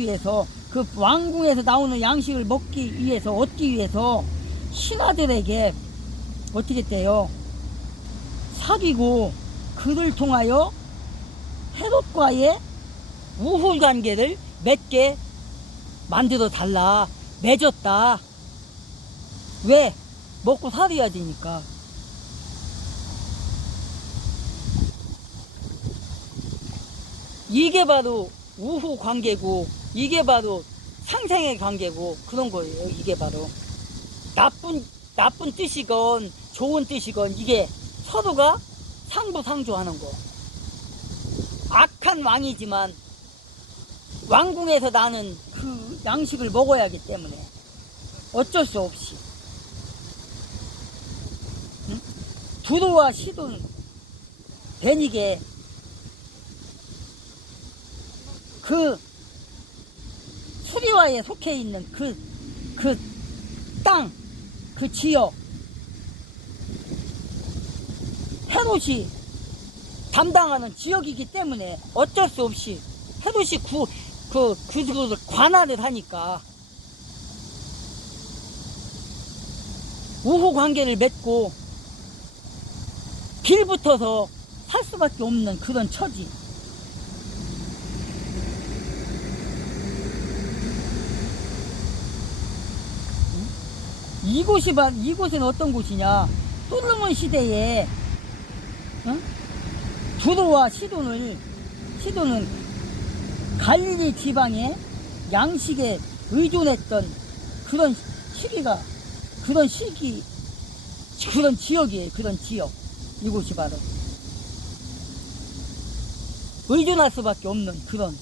위해서, 그 왕궁에서 나오는 양식을 먹기 위해서, 얻기 위해서 신하들에게 어떻게 돼요? 사귀고 그를 통하여 헤롯과의 우호관계를 맺게 만들어 달라, 맺었다. 왜? 먹고 살아야 되니까. 이게 바로 우호 관계고, 이게 바로 상생의 관계고, 그런 거예요. 이게 바로 나쁜 뜻이건 좋은 뜻이건 이게 서로가 상부상조하는 거. 악한 왕이지만 왕궁에서 나는 그 양식을 먹어야 하기 때문에 어쩔 수 없이. 응? 두루와 시돈 베닉에 그 수리와에 속해 있는 그 땅, 그 지역, 헤롯이 담당하는 지역이기 때문에 어쩔 수 없이 헤롯이 그걸 관할을 하니까 우호 관계를 맺고 빌붙어서 살 수밖에 없는 그런 처지. 이곳은 어떤 곳이냐? 솔로몬 시대에 두루와 시돈은 갈릴리 지방의 양식에 의존했던 그런 그런 지역이에요. 그런 지역. 이곳이 바로 의존할 수밖에 없는 그런.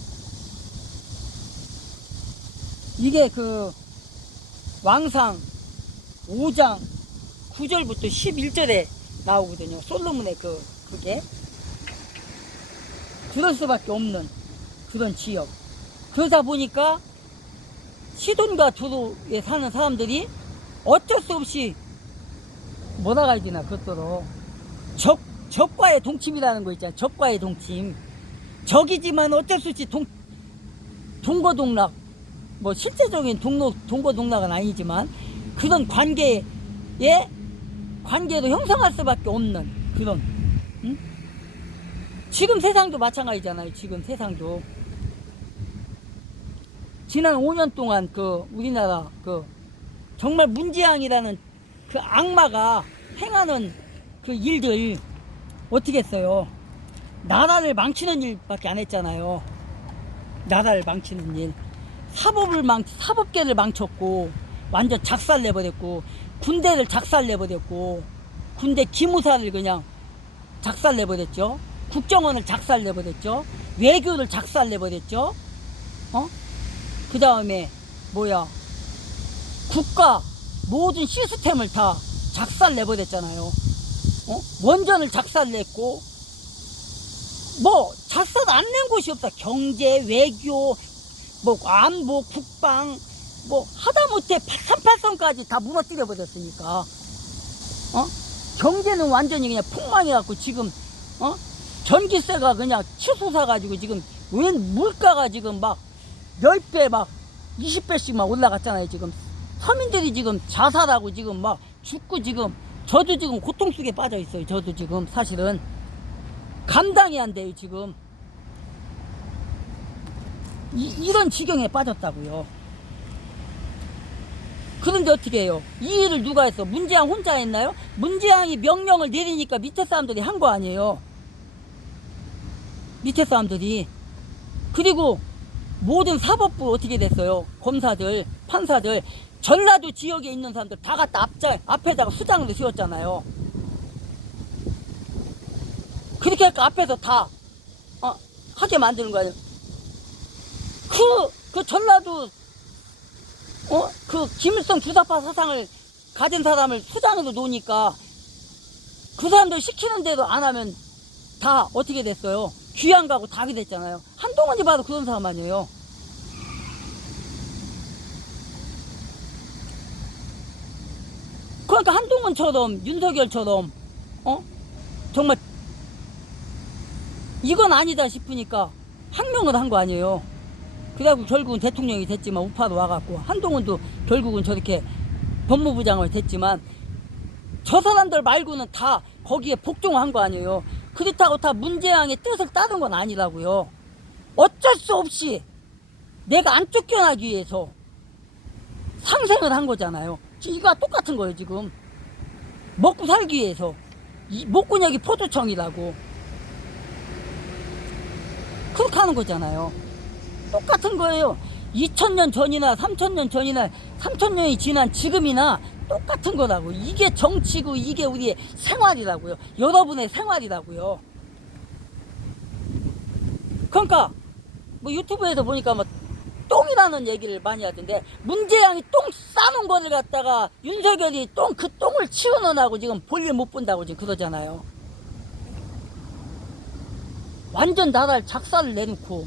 이게 그 왕상 5장 9절부터 11절에 나오거든요. 솔로몬의 그게 그럴 수밖에 없는 그런 지역. 그러다 보니까 시돈과 두루에 사는 사람들이 어쩔 수 없이 뭐라고 해야 되나, 그것도 적과의 동침이라는 거 있잖아요. 적과의 동침. 적이지만 어쩔 수 없이 동거동락, 뭐 실제적인 동거동락은 아니지만 그런 관계로 형성할 수밖에 없는 그런. 응? 지금 세상도 마찬가지잖아요. 지금 세상도 지난 5년 동안 우리나라 정말 문재앙이라는 그 악마가 행하는 그 일들 어떻게 했어요? 나라를 망치는 일밖에 안 했잖아요. 나라를 망치는 일. 사법계를 망쳤고 완전 작살내버렸고, 군대를 작살내버렸고, 군대 기무사를 그냥 작살내버렸죠. 국정원을 작살내버렸죠. 외교를 작살내버렸죠. 그 다음에 국가 모든 시스템을 다 작살내버렸잖아요. 원전을 작살냈고, 뭐 작살 안 낸 곳이 없다. 경제, 외교, 뭐 안보, 국방, 뭐 하다못해 38선까지 다 무너뜨려 버렸으니까. 경제는 완전히 그냥 폭망해갖고 지금 전기세가 그냥 치솟아 가지고 지금 웬 물가가 지금 막 10배 막 20배씩 막 올라갔잖아요. 지금 서민들이 지금 자살하고 지금 막 죽고, 지금 저도 지금 고통 속에 빠져 있어요. 저도 지금 사실은 감당이 안 돼요. 지금 이런 지경에 빠졌다고요. 그런데 어떻게 해요? 이 일을 누가 했어? 문재앙 혼자 했나요? 문재앙이 명령을 내리니까 밑에 사람들이 한 거 아니에요. 밑에 사람들이. 그리고 모든 사법부 어떻게 됐어요? 검사들, 판사들, 전라도 지역에 있는 사람들 다 갖다 앞에다가 수장으로 세웠잖아요. 그렇게 해서 앞에서 다 하게 만드는 거예요. 그 전라도 김일성 주사파 사상을 가진 사람을 수장으로 놓으니까 그 사람들 시키는 대로 안 하면 다 어떻게 됐어요? 귀양 가고 답이 됐잖아요. 한동훈이 봐도 그런 사람 아니에요. 그러니까 한동훈처럼, 윤석열처럼 정말 이건 아니다 싶으니까 항명을 한 거 아니에요. 그래갖고 결국은 대통령이 됐지만 우파도 와갖고 한동훈도 결국은 저렇게 법무부장을 됐지만 저 사람들 말고는 다 거기에 복종한 거 아니에요. 그렇다고 다 문재양의 뜻을 따른 건 아니라고요. 어쩔 수 없이 내가 안 쫓겨나기 위해서 상생을 한 거잖아요. 이거와 똑같은 거예요. 지금 먹고 살기 위해서 목구녕이 포도청이라고 그렇게 하는 거잖아요. 똑같은 거예요. 2000년 전이나 3000년 전이나 3000년이 지난 지금이나 똑같은 거라고. 이게 정치고 이게 우리의 생활이라고요. 여러분의 생활이라고요. 그러니까 뭐 유튜브에서 보니까 뭐 똥이라는 얘기를 많이 하던데 문재양이 똥 싸놓은 거를 갖다가 윤석열이 그 똥을 치워놓으라고 지금 볼일 못 본다고 지금 그러잖아요. 완전 나라를 작사를 내놓고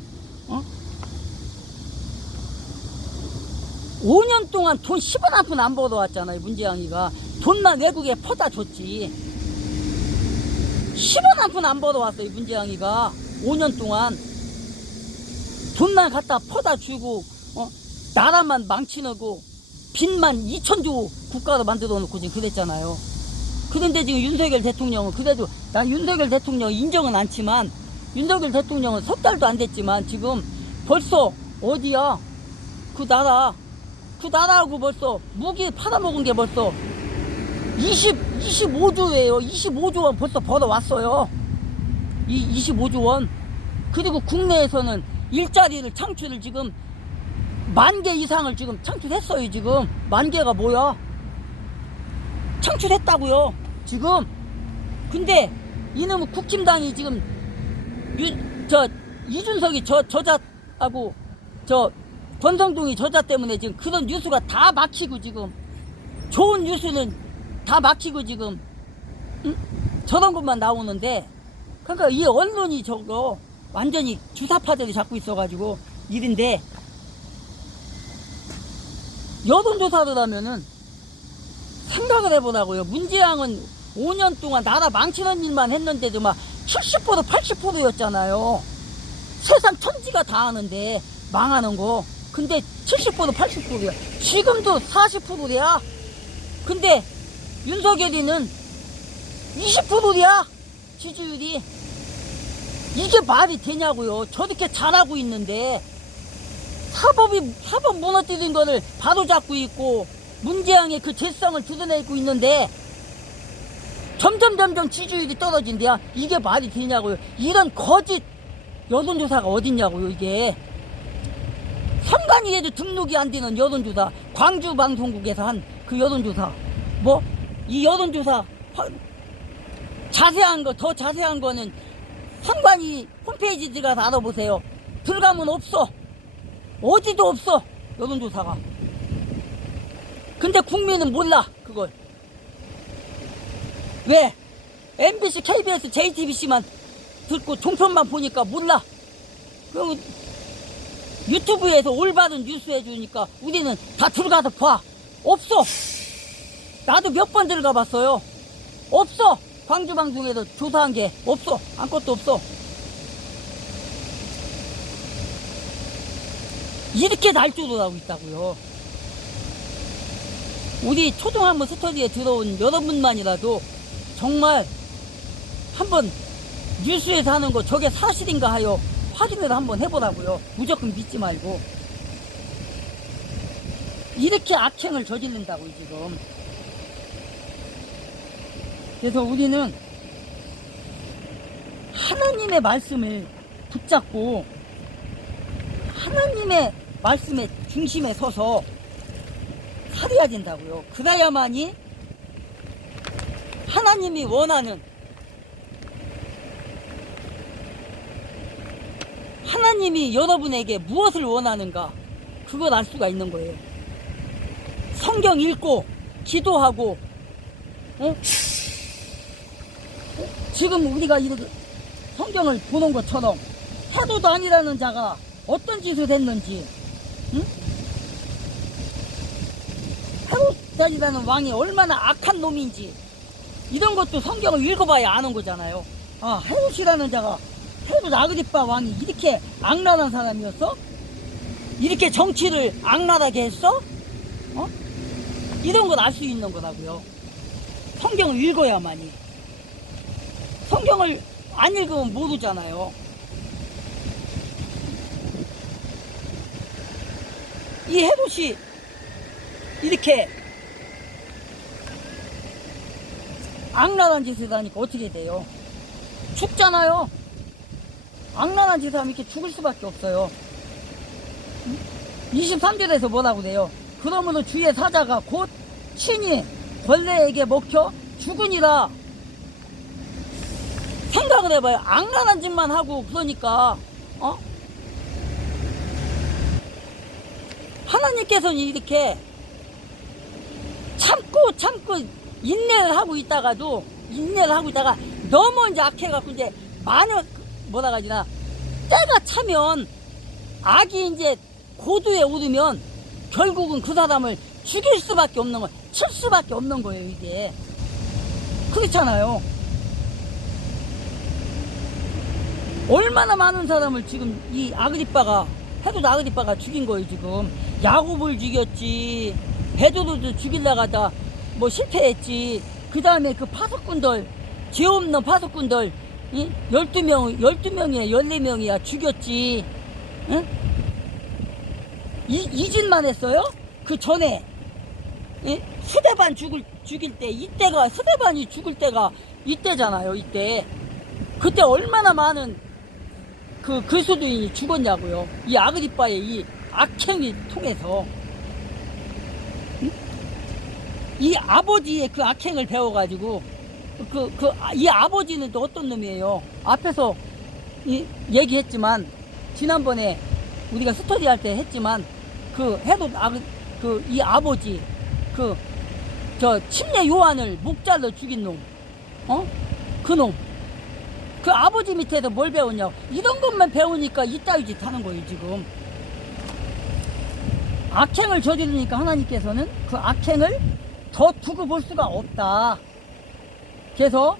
5년 동안 돈 10원 한 푼 안 벌어왔잖아요. 문재양이가 돈만 외국에 퍼다 줬지 10원 한 푼 안 벌어왔어요. 문재양이가 5년 동안 돈만 갖다 퍼다 주고 나라만 망치놓고 빚만 2000조 국가로 만들어 놓고 지금 그랬잖아요. 그런데 지금 윤석열 대통령은 그래도 난 윤석열 대통령 인정은 않지만 윤석열 대통령은 석 달도 안 됐지만 지금 벌써 어디야 그 나라하고 벌써 무기 팔아먹은 게 벌써 25조예요. 25조 원 벌써 벌어왔어요. 25조 원. 그리고 국내에서는 일자리를 창출을 지금 10,000개 이상을 지금 창출했어요. 지금 10,000개가 뭐야? 창출했다고요. 지금. 근데 이놈의 국힘당이 지금 이준석이 저자하고 권성동이 저자 때문에 지금 그런 뉴스가 다 막히고 지금 좋은 뉴스는 다 막히고 지금 저런 것만 나오는데 그러니까 이 언론이 저거 완전히 주사파들이 잡고 있어가지고 일인데 여론조사를 하면은 생각을 해보라고요. 문재양은 5년 동안 나라 망치는 일만 했는데도 막 70% 80%였잖아요. 세상 천지가 다 아는데 망하는 거. 근데 70% 80%야. 지금도 40%야. 근데 윤석열이는 20%야. 지지율이. 이게 말이 되냐고요. 저렇게 잘하고 있는데 사법 무너뜨린 거를 바로잡고 있고 문재양의 그 재성을 드러내고 있는데 점점 지지율이 떨어진대요. 이게 말이 되냐고요. 이런 거짓 여론조사가 어딨냐고요. 이게 선관위에도 등록이 안 되는 여론조사, 광주방송국에서 한 그 여론조사, 뭐 이 여론조사 자세한 거, 더 자세한 거는 선관위 홈페이지 들어가서 알아보세요. 들어가면 없어. 어디도 없어. 여론조사가. 근데 국민은 몰라. 그걸. 왜? MBC, KBS, JTBC만 듣고 종편만 보니까 몰라. 그럼 유튜브에서 올바른 뉴스 해주니까 우리는 다 들어가서 봐. 없어. 나도 몇 번 들어가 봤어요. 없어. 광주방송에서 조사한 게 없어. 아무것도 없어. 이렇게 날조를 하고 있다고요. 우리 초등학교 스터디에 들어온 여러분만이라도 정말 한번 뉴스에서 하는 거 저게 사실인가 하여 확인을 한번 해보라고요. 무조건 믿지 말고. 이렇게 악행을 저지른다고요 지금. 그래서 우리는 하나님의 말씀을 붙잡고 하나님의 말씀의 중심에 서서 살아야 된다고요. 그래야만이 하나님이 원하는, 하나님이 여러분에게 무엇을 원하는가 그걸 알 수가 있는 거예요. 성경 읽고 기도하고 지금 우리가 이렇게 성경을 보는 것처럼 헤롯 아니라는 자가 어떤 짓을 했는지, 헤롯이라는 왕이 얼마나 악한 놈인지 이런 것도 성경을 읽어봐야 아는 거잖아요. 아, 헤롯이라는 자가, 헤롯 아그리파 왕이 이렇게 악랄한 사람이었어? 이렇게 정치를 악랄하게 했어? 어? 이런 걸 알 수 있는 거라고요. 성경을 읽어야만이. 성경을 안 읽으면 모르잖아요. 이 헤롯이 이렇게 악랄한 짓을 하니까 어떻게 돼요? 죽잖아요. 악랄한 짓을 하면 이렇게 죽을 수밖에 없어요. 23절에서 뭐라고 돼요? 그러므로 주의 사자가 곧 친히 벌레에게 먹혀 죽으니라. 생각을 해봐요. 악랄한 짓만 하고 그러니까 하나님께서는 이렇게 참고 인내를 하고 있다가 너무 이제 악해갖고 이제 뭐라 가지나 때가 차면 악이 이제 고도에 오르면 결국은 그 사람을 죽일 수밖에 없는 거예요. 칠 수밖에 없는 거예요, 이게. 그렇잖아요. 얼마나 많은 사람을 지금 이 헤롯 아그리빠가 죽인 거예요, 지금. 야곱을 죽였지, 베드로도 죽이려고 하다 뭐 실패했지. 그 다음에 그 파수꾼들, 죄 없는 파수꾼들, 12명이야, 14명이야, 죽였지. 응? 이 짓만 했어요? 그 전에, 스데반 죽일 때, 스데반이 죽을 때가 이때잖아요, 이때. 그때 얼마나 많은 그 그리스도인이 죽었냐고요. 이 아그리빠의 이 악행이 통해서. 응? 이 아버지의 그 악행을 배워가지고, 이 아버지는 또 어떤 놈이에요? 앞에서 얘기했지만, 지난번에 우리가 스터디 할 때 했지만, 이 아버지, 침례 요한을 목잘로 죽인 놈, 그 놈. 그 아버지 밑에서 뭘 배웠냐고. 이런 것만 배우니까 이따위 짓 하는 거예요, 지금. 악행을 저지르니까 하나님께서는 그 악행을 더 두고 볼 수가 없다. 그래서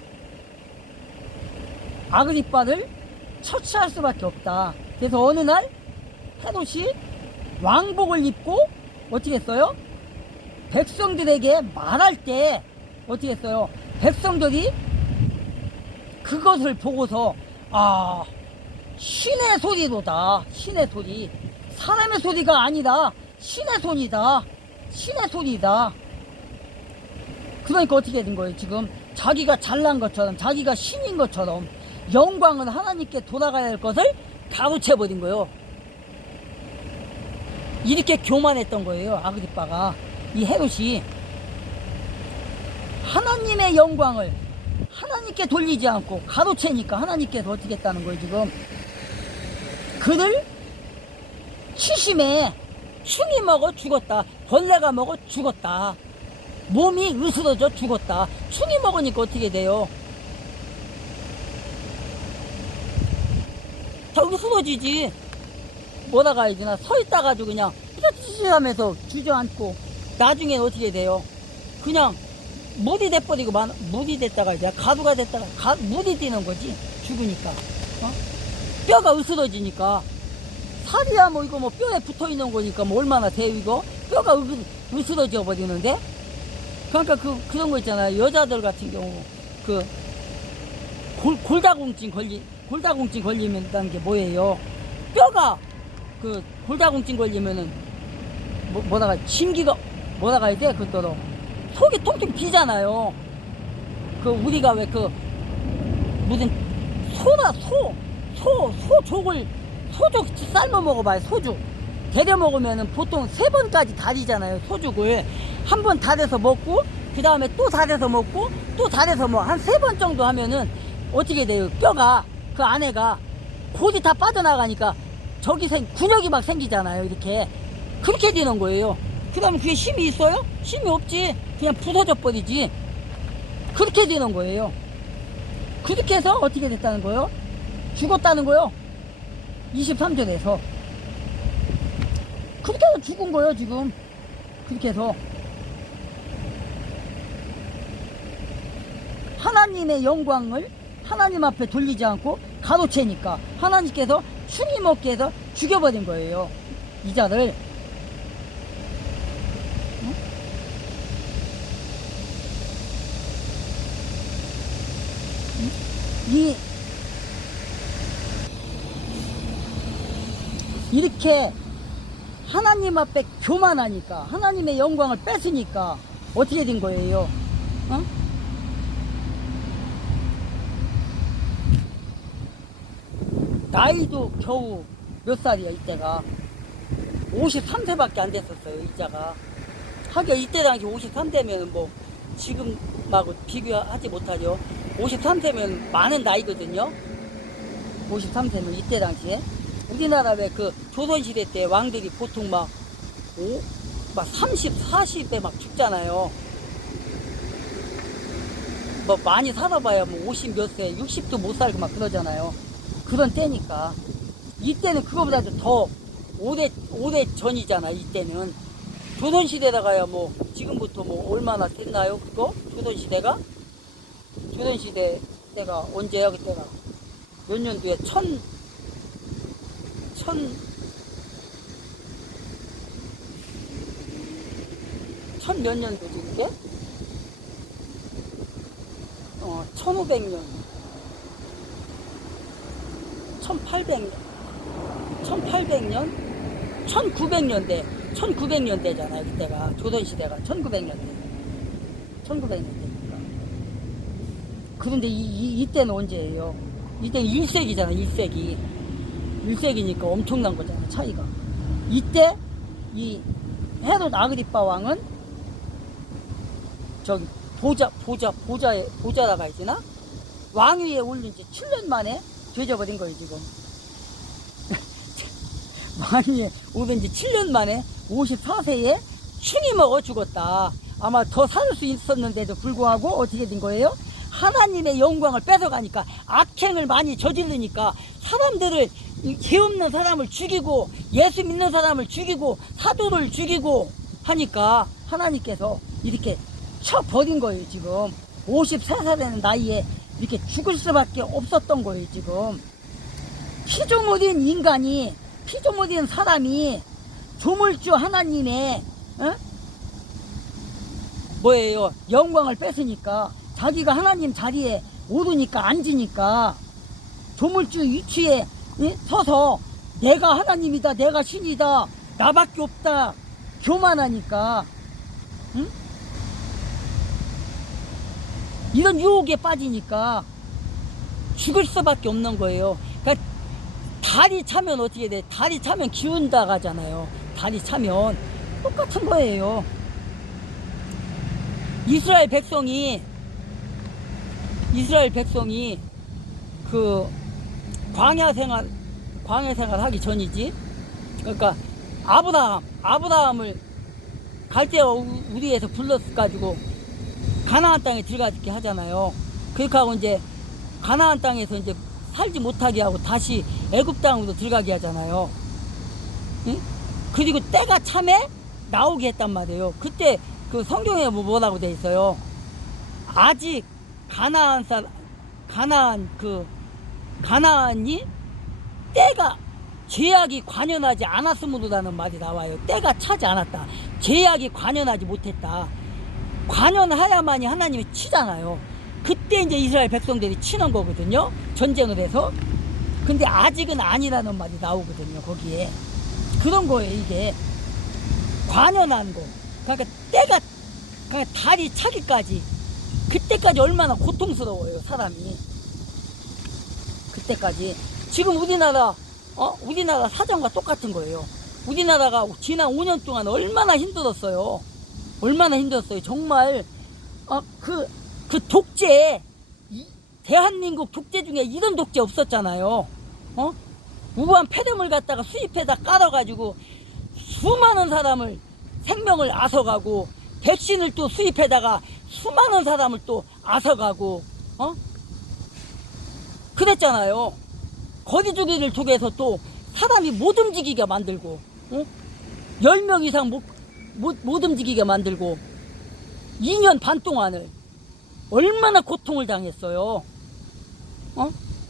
아그리빠를 처치할 수밖에 없다. 그래서 어느 날 헤롯이 왕복을 입고 어떻게 했어요? 백성들에게 말할 때 어떻게 했어요? 백성들이 그것을 보고서 신의 소리로다. 신의 소리. 사람의 소리가 아니다. 신의 소리다. 신의 소리다. 그러니까 어떻게 된 거예요? 지금 자기가 잘난 것처럼, 자기가 신인 것처럼 영광은 하나님께 돌아가야 할 것을 가로채버린 거예요. 이렇게 교만했던 거예요, 아그리빠가. 이 헤롯이 하나님의 영광을 하나님께 돌리지 않고 가로채니까 하나님께서 어떻게 했다는 거예요, 지금. 그를 치심에 충이 먹어 죽었다. 벌레가 먹어 죽었다. 몸이 으스러져 죽었다. 충이 먹으니까 어떻게 돼요? 다 으스러지지. 뭐라가 해야 되나? 서 있다가지고 그냥 찌찌찌 하면서 주저앉고 나중에 어떻게 돼요? 그냥 무디 돼버리고 무디 됐다가 이제 가루가 됐다가 무디 뛰는 거지. 죽으니까. 뼈가 으스러지니까. 살이야 뭐 이거 뭐 뼈에 붙어 있는 거니까 뭐 얼마나 돼요 이거? 뼈가 으스러져 버리는데. 그러니까 그런 거 있잖아요. 여자들 같은 경우 골다공증 걸리면 게 뭐예요? 뼈가 골다공증 걸리면은 뭐다가 심기가 뭐다가 해야 돼? 그것도 속이 통통 비잖아요. 우리가 왜 무슨 소죽 삶아 먹어봐요. 소죽 데려 먹으면은 보통 3번까지 다리잖아요. 소죽을 한 번 다려서 먹고 그 다음에 또 다려서 먹고 또 다려서 한 3번 정도 하면은 어떻게 돼요? 뼈가 그 안에가 골이 다 빠져나가니까 근육이 막 생기잖아요. 이렇게 그렇게 되는 거예요. 그 다음에 그게 힘이 있어요? 힘이 없지. 그냥 부서져 버리지. 그렇게 되는 거예요. 그렇게 해서 어떻게 됐다는 거예요? 죽었다는 거예요. 23절에서 그렇게 해서 죽은 거예요, 지금. 그렇게 해서 하나님의 영광을 하나님 앞에 돌리지 않고 가로채니까 하나님께서 충이 먹게 해서 죽여버린 거예요. 이자를. 응? 응? 이렇게 하나님 앞에 교만하니까, 하나님의 영광을 뺏으니까 어떻게 된 거예요? 어? 나이도 겨우 몇 살이야 이때가. 53세밖에 안 됐었어요 이자가. 하긴 이때 당시 53세면 뭐 지금하고 비교하지 못하죠. 53세면 많은 나이거든요. 53세면 이때 당시에 우리나라 왜 그 조선시대 때 왕들이 보통 막 30, 40에 막 죽잖아요. 뭐 많이 살아봐야 뭐 50 몇 세, 60도 못 살고 막 그러잖아요. 그런 때니까. 이때는 그거보다도 더 오래 전이잖아. 이때는 조선시대다가야 뭐 지금부터 뭐 얼마나 됐나요 그거? 조선시대가? 조선시대 때가 언제야 그때가? 몇 년도에 천 몇 년도지 이게? 1500년 1800년 1800년 1900년대잖아요 그때가. 조선시대가 1900년대니까. 그런데 이때는 언제예요? 이때는 1세기잖아. 1세기니까 엄청난 거잖아 차이가. 이때 이 헤롯 아그리파 왕은 저기 보좌라가 있으나 왕위에 오른 지 7년 만에 죄져버린 거예요 지금. 왕위에 오른 지 7년 만에 54세에 충이 먹어 죽었다. 아마 더 살 수 있었는데도 불구하고 어떻게 된 거예요? 하나님의 영광을 뺏어가니까, 악행을 많이 저지르니까, 사람들을, 죄 없는 사람을 죽이고 예수 믿는 사람을 죽이고 사도를 죽이고 하니까 하나님께서 이렇게 쳐버린 거예요 지금. 53살의 나이에 이렇게 죽을 수밖에 없었던 거예요 지금. 피조 못인 인간이, 피조 못인 사람이 조물주 하나님의 뭐예요? 영광을 뺏으니까, 자기가 하나님 자리에 오르니까, 앉으니까, 조물주 위치에 서서 내가 하나님이다, 내가 신이다, 나밖에 없다, 교만하니까, 응? 이런 유혹에 빠지니까 죽을 수밖에 없는 거예요. 그러니까 다리 차면 어떻게 돼? 다리 차면 기운다 가잖아요. 다리 차면 똑같은 거예요. 이스라엘 백성이 그 광야 생활 하기 전이지. 그러니까 아브라함을 갈대아 우리에서 불렀가지고 가나안 땅에 들어가게 하잖아요. 그렇게 하고 이제 가나안 땅에서 이제 살지 못하게 하고 다시 애굽 땅으로 들어가게 하잖아요. 응? 그리고 때가 참에 나오게 했단 말이에요. 그때 그 성경에 뭐라고 돼 있어요? 아직 가나안이 때가, 죄악이 관연하지 않았으므로라는 말이 나와요. 때가 차지 않았다. 죄악이 관연하지 못했다. 관연하야만이 하나님이 치잖아요. 그때 이제 이스라엘 백성들이 치는 거거든요. 전쟁을 해서. 근데 아직은 아니라는 말이 나오거든요. 거기에. 그런 거예요. 이게 관연한 거. 그러니까 때가, 그러니까 달이 차기까지, 그때까지 얼마나 고통스러워요 사람이. 그때까지. 지금 우리나라 사정과 똑같은 거예요. 우리나라가 지난 5년 동안 얼마나 힘들었어요. 정말 그 독재, 대한민국 독재 중에 이런 독재 없었잖아요. 우한 폐렴을 갖다가 수입해다 깔아가지고 수많은 사람을 생명을 앗아가고, 백신을 또 수입해다가 수많은 사람을 또 앗아가고, 그랬잖아요. 거리두기를 통해서 또 사람이 못 움직이게 만들고, 10명 이상 못 움직이게 만들고, 2년 반 동안을 얼마나 고통을 당했어요.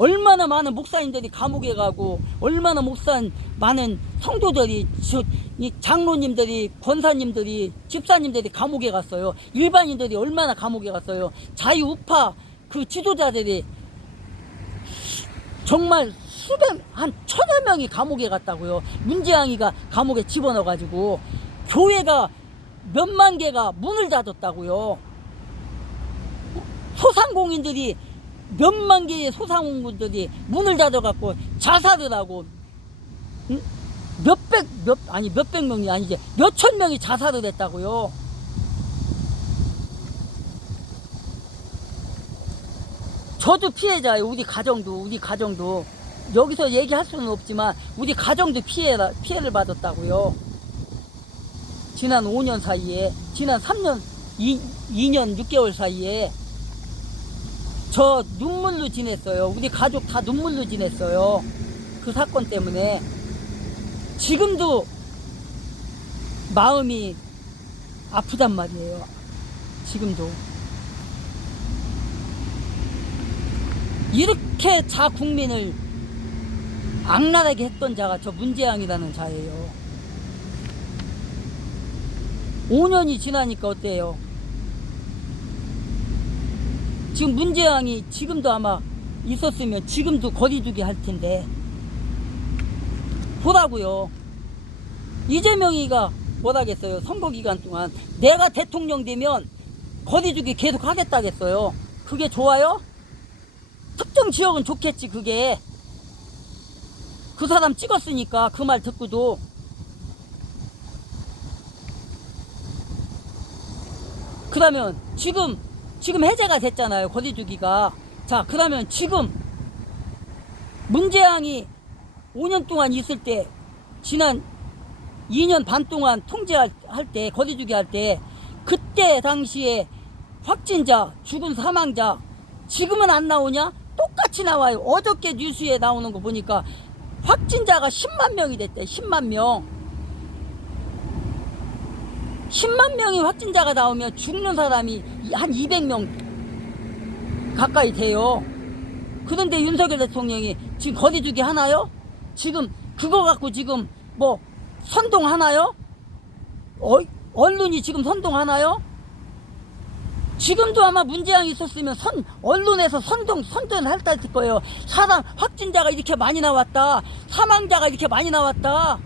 얼마나 많은 목사님들이 감옥에 가고 얼마나 많은 성도들이 이 장로님들이 권사님들이 집사님들이 감옥에 갔어요. 일반인들이 얼마나 감옥에 갔어요. 자유우파 그 지도자들이 정말 한 1000여 명이 감옥에 갔다고요. 문재양이가 감옥에 집어넣어가지고 교회가 몇만 개가 문을 닫았다고요. 소상공인들이 몇만 개의 소상공인들이 문을 닫아갖고 자살을 하고 몇백 명이 아니지 몇천 명이 자살을 했다고요. 저도 피해자예요. 우리 가정도 여기서 얘기할 수는 없지만 우리 가정도 피해를 받았다고요. 지난 5년 사이에, 지난 2년 6개월 사이에 저 눈물로 지냈어요. 우리 가족 다 눈물로 지냈어요. 그 사건 때문에. 지금도 마음이 아프단 말이에요. 지금도. 이렇게 자국민을 악랄하게 했던 자가 저 문재양이라는 자예요. 5년이 지나니까 어때요? 지금 문재양이 지금도 아마 있었으면 지금도 거리두기 할 텐데 보라고요. 이재명이가 뭐라겠어요? 선거 기간 동안 내가 대통령 되면 거리두기 계속 하겠다겠어요. 그게 좋아요? 특정 지역은 좋겠지. 그게 그 사람 찍었으니까 그 말 듣고도. 그러면 지금 해제가 됐잖아요. 거리두기가. 자, 그러면 지금 문재양이 5년 동안 있을 때, 지난 2년 반 동안 통제할 때, 거리두기 할 때, 그때 당시에 확진자, 죽은 사망자 지금은 안 나오냐? 똑같이 나와요. 어저께 뉴스에 나오는 거 보니까 확진자가 10만 명이 됐대. 10만 명. 10만 명이 확진자가 나오면 죽는 사람이 한 200명 가까이 돼요. 그런데 윤석열 대통령이 지금 거리두기 하나요? 지금 그거 갖고 지금 뭐 선동하나요? 언론이 지금 선동하나요? 지금도 아마 문재양이 있었으면 언론에서 선전할 거예요. 사람 확진자가 이렇게 많이 나왔다, 사망자가 이렇게 많이 나왔다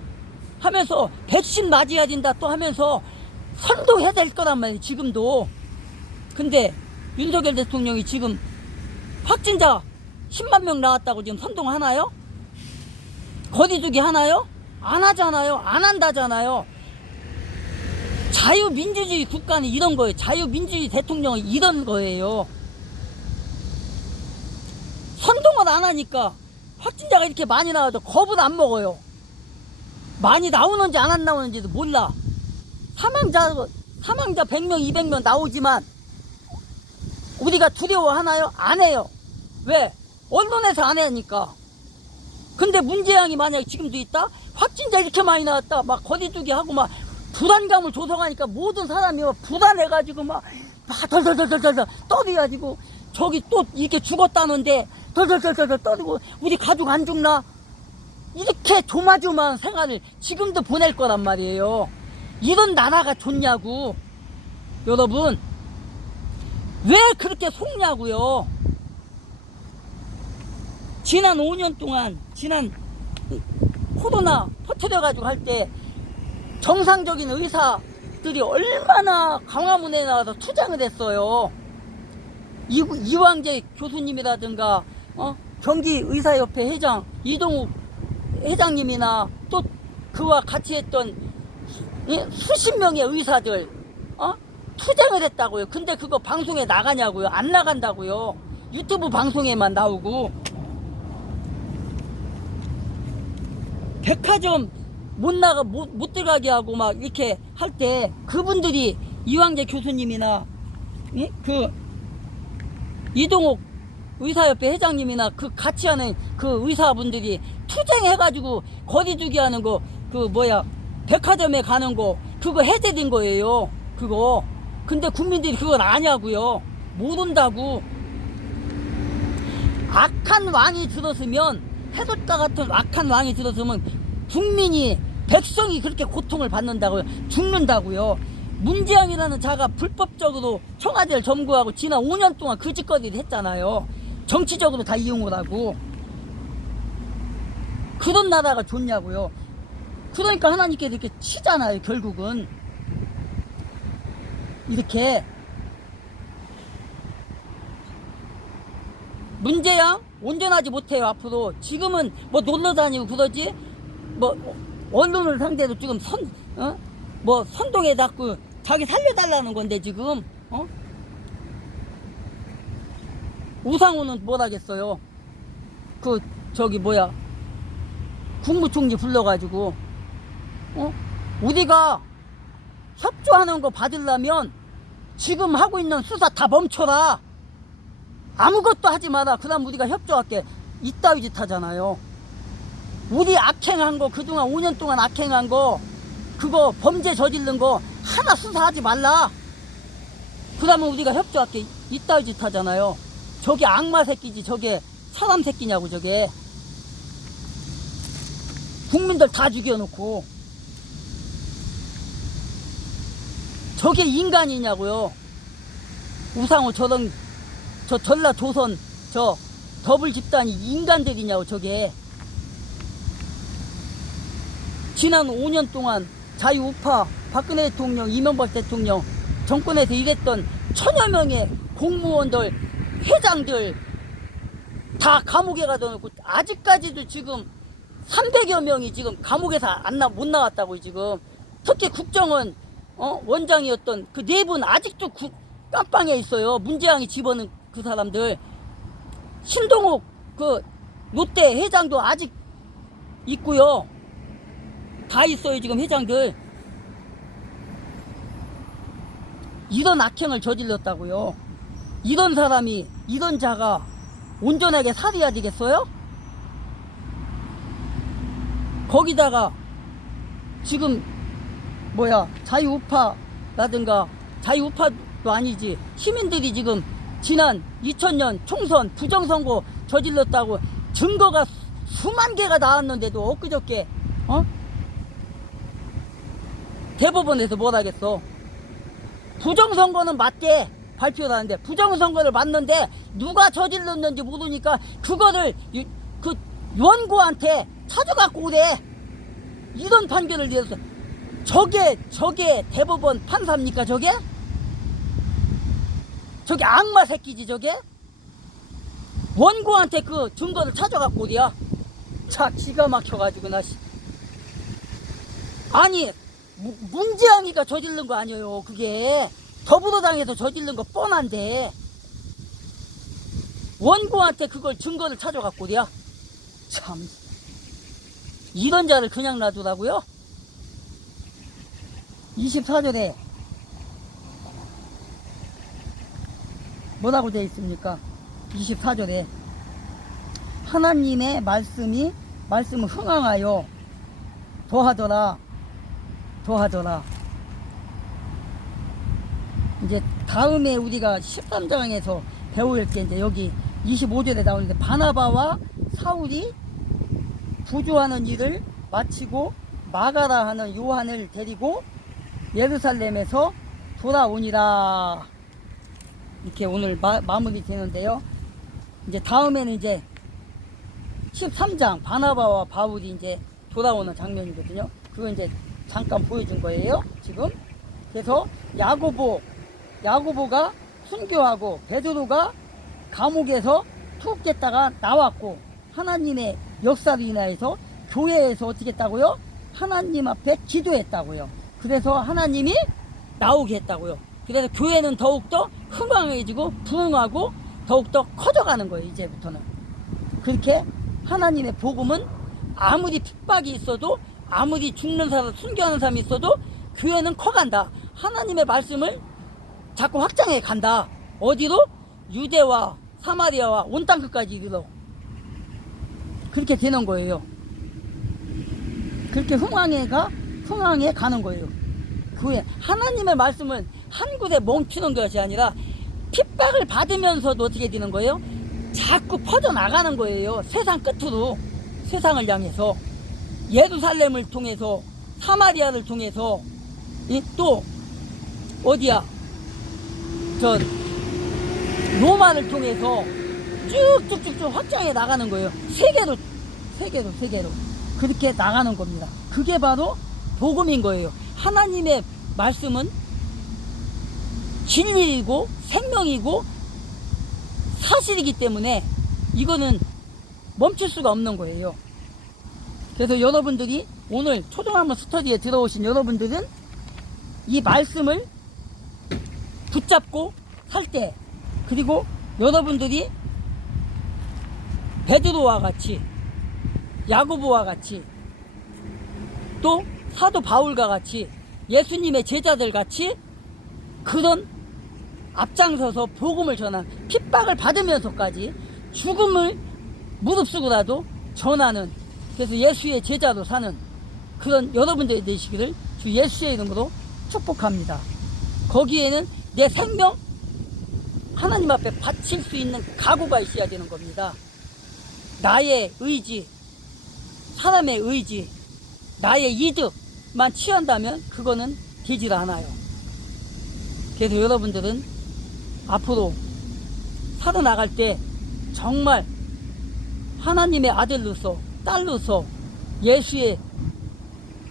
하면서 백신 맞아야 된다 또 하면서 선동해야 될 거란 말이에요. 지금도. 근데 윤석열 대통령이 지금 확진자 10만 명 나왔다고 지금 선동하나요? 거리두기 하나요? 안 하잖아요. 안 한다잖아요. 자유민주주의 국가는 이런 거예요. 자유민주주의 대통령은 이런 거예요. 선동을 안 하니까 확진자가 이렇게 많이 나와도 겁을 안 먹어요. 많이 나오는지 안 나오는지도 몰라. 사망자 100명 200명 나오지만 우리가 두려워하나요? 안 해요. 왜? 언론에서 안 하니까. 근데 문재양이 만약에 지금도 있다? 확진자 이렇게 많이 나왔다. 막 거리두기 하고 막 불안감을 조성하니까 모든 사람이 불안해가지고 막 덜덜덜덜덜 떠들어가지고 저기 또 이렇게 죽었다는데 덜덜덜덜 떠들고 우리 가족 안 죽나? 이렇게 조마조마한 생활을 지금도 보낼 거란 말이에요. 이런 나라가 좋냐고. 여러분 왜 그렇게 속냐고요. 지난 5년 동안 코로나 퍼뜨려가지고 할 때 정상적인 의사들이 얼마나 광화문에 나와서 투쟁을 했어요. 이왕재 교수님이라든가 경기의사협회 회장 이동욱 회장님이나 또 그와 같이 했던 수십 명의 의사들 투쟁을 했다고요. 근데 그거 방송에 나가냐고요. 안 나간다고요. 유튜브 방송에만 나오고. 백화점 못 들어가게 하고 막 이렇게 할 때 그분들이 이왕재 교수님이나 그 이동욱 의사협회 회장님이나 그 같이 하는 그 의사분들이 투쟁해가지고 거리두기 하는 거 백화점에 가는 거 그거 해제된 거예요. 그거. 근데 국민들이 그걸 아냐고요. 모른다고. 악한 왕이 들었으면, 헤롯과 같은 악한 왕이 들었으면 국민이, 백성이 그렇게 고통을 받는다고요. 죽는다고요. 문재영이라는 자가 불법적으로 청와대를 점거하고 지난 5년 동안 그 짓거리를 했잖아요. 정치적으로 다 이용을 하고. 그런 나라가 좋냐고요. 그러니까 하나님께서 이렇게 치잖아요. 결국은 이렇게. 문제야 온전하지 못해요. 앞으로 지금은 뭐 놀러 다니고 그러지, 뭐 언론을 상대로 지금 뭐 선동에 자꾸 자기 살려달라는 건데 지금 우상호는 뭐라겠어요. 그 저기 뭐야, 국무총리 불러가지고 우리가 협조하는 거 받으려면 지금 하고 있는 수사 다 멈춰라, 아무것도 하지 마라, 그 다음 우리가 협조할게, 이따위 짓 하잖아요. 우리 악행한 거, 그동안 5년 동안 악행한 거, 그거 범죄 저지른 거 하나 수사하지 말라, 그 다음에 우리가 협조할게, 이따위 짓 하잖아요. 저게 악마 새끼지 저게 사람 새끼냐고. 저게 국민들 다 죽여놓고 저게 인간이냐고요. 우상호 저런 저 전라도선 저 더블 집단이 인간들이냐고. 저게 지난 5년 동안 자유우파 박근혜 대통령, 이명박 대통령 정권에서 일했던 천여 명의 공무원들, 회장들 다 감옥에 가둬놓고 아직까지도 지금 300여 명이 지금 감옥에서 못 나왔다고. 지금 특히 국정원 원장이었던 그 네 분 아직도 깜빵에 있어요. 문재영이 집어넣은 그 사람들. 신동욱 그 롯데 회장도 아직 있고요. 다 있어요 지금 회장들. 이런 악행을 저질렀다고요. 이런 사람이, 이런 자가 온전하게 살아야 되겠어요? 거기다가 지금 뭐야, 자유우파라든가, 자유우파도 아니지, 시민들이 지금 지난 2000년 총선 부정선거 저질렀다고 증거가 수만 개가 나왔는데도 엊그저께 대법원에서 뭘 하겠어. 부정선거는 맞게 발표를 하는데, 부정선거를 맞는데 누가 저질렀는지 모르니까 그거를 그 원고한테 찾아갖고 오래. 이런 판결을 내렸어. 저게 대법원 판사입니까? 저게 악마 새끼지. 저게 원고한테 그 증거를 찾아갖고 오랴. 자, 기가 막혀가지고 나 아니, 문재영이가 저질른 거 아니에요. 그게 더불어당에서 저질른 거 뻔한데 원고한테 그걸 증거를 찾아갖고 오랴. 참, 이런 자를 그냥 놔두라고요? 24절에 뭐라고 되어 있습니까? 24절에 하나님의 말씀을 흥황하여 더하더라. 이제 다음에 우리가 13장에서 배울 게 이제 여기 25절에 나오는데, 바나바와 사울이 부조하는 일을 마치고 마가라 하는 요한을 데리고 예루살렘에서 돌아오니라. 이렇게 오늘 마무리 되는데요. 이제 다음에는 이제 13장 바나바와 바울이 이제 돌아오는 장면이거든요. 그거 이제 잠깐 보여준 거예요 지금. 그래서 야고보가 순교하고 베드로가 감옥에서 투옥됐다가 나왔고, 하나님의 역사로 인하여서 교회에서 어떻게 했다고요? 하나님 앞에 기도했다고요. 그래서 하나님이 나오게 했다고요. 그래서 교회는 더욱더 흥황해지고 부흥하고 더욱더 커져가는 거예요. 이제부터는 그렇게 하나님의 복음은 아무리 핍박이 있어도, 아무리 죽는 사람, 순교하는 사람이 있어도 교회는 커간다. 하나님의 말씀을 자꾸 확장해 간다. 어디로? 유대와 사마리아와 온 땅 끝까지 이르러. 그렇게 되는 거예요. 그렇게 흥황해 가는 거예요. 교회. 하나님의 말씀은 한 곳에 멈추는 것이 아니라 핍박을 받으면서도 어떻게 되는 거예요? 자꾸 퍼져나가는 거예요. 세상 끝으로, 세상을 향해서, 예루살렘을 통해서, 사마리아를 통해서, 또 어디야, 저 로마를 통해서 쭉쭉쭉쭉 확장해 나가는 거예요. 세계로 그렇게 나가는 겁니다. 그게 바로 복음인 거예요. 하나님의 말씀은 진리이고 생명이고 사실이기 때문에 이거는 멈출 수가 없는 거예요. 그래서 여러분들이 오늘 초등학문 스터디에 들어오신 여러분들은 이 말씀을 붙잡고 살 때, 그리고 여러분들이 베드로와 같이, 야고보와 같이, 또 사도 바울과 같이, 예수님의 제자들 같이 그런 앞장서서 복음을 전한, 핍박을 받으면서까지 죽음을 무릅쓰고라도 전하는, 그래서 예수의 제자로 사는 그런 여러분들이 되시기를 주 예수의 이름으로 축복합니다. 거기에는 내 생명 하나님 앞에 바칠 수 있는 각오가 있어야 되는 겁니다. 나의 의지, 사람의 의지, 나의 이득만 취한다면 그거는 되질 않아요. 그래서 여러분들은 앞으로 살아나갈 때 정말 하나님의 아들로서, 딸로서, 예수의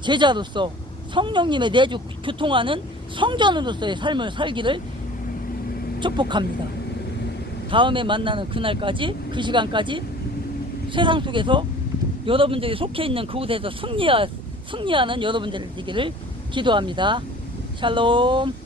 제자로서, 성령님의 내주 교통하는 성전으로서의 삶을 살기를 축복합니다. 다음에 만나는 그날까지, 그 시간까지 세상 속에서 여러분들이 속해 있는 그곳에서 승리하는 여러분들이 되기를 기도합니다. 샬롬.